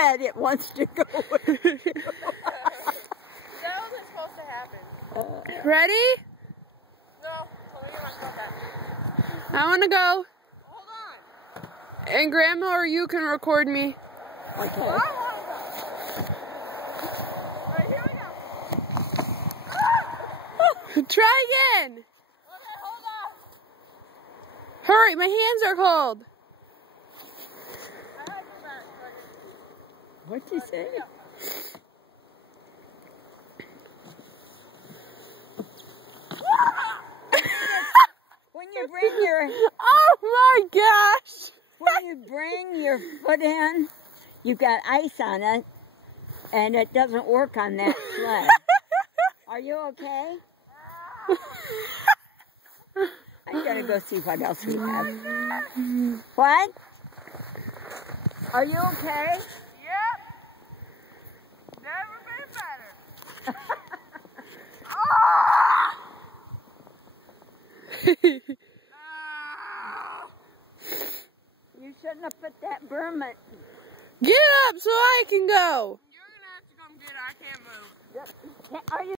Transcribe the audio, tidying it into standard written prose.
ahead, it wants to go with you. That wasn't supposed to happen. Ready? No, tell me you want to go back. I want to go. Hold on. And Grandma or you can record me. Okay. I want to go. Alright, here we go. Try again. Okay, hold on. Hurry, my hands are cold. I gotta go back. What'd you say? When you bring your Oh my gosh. when you bring your foot in, you've got ice on it, and it doesn't work on that sled. Are you okay? I'm gonna go see what else we have. What? Are you okay? Yep. Never been better. You shouldn't have put that berm at. Get up so I can go. You're gonna have to come get it. I can't move. Are you?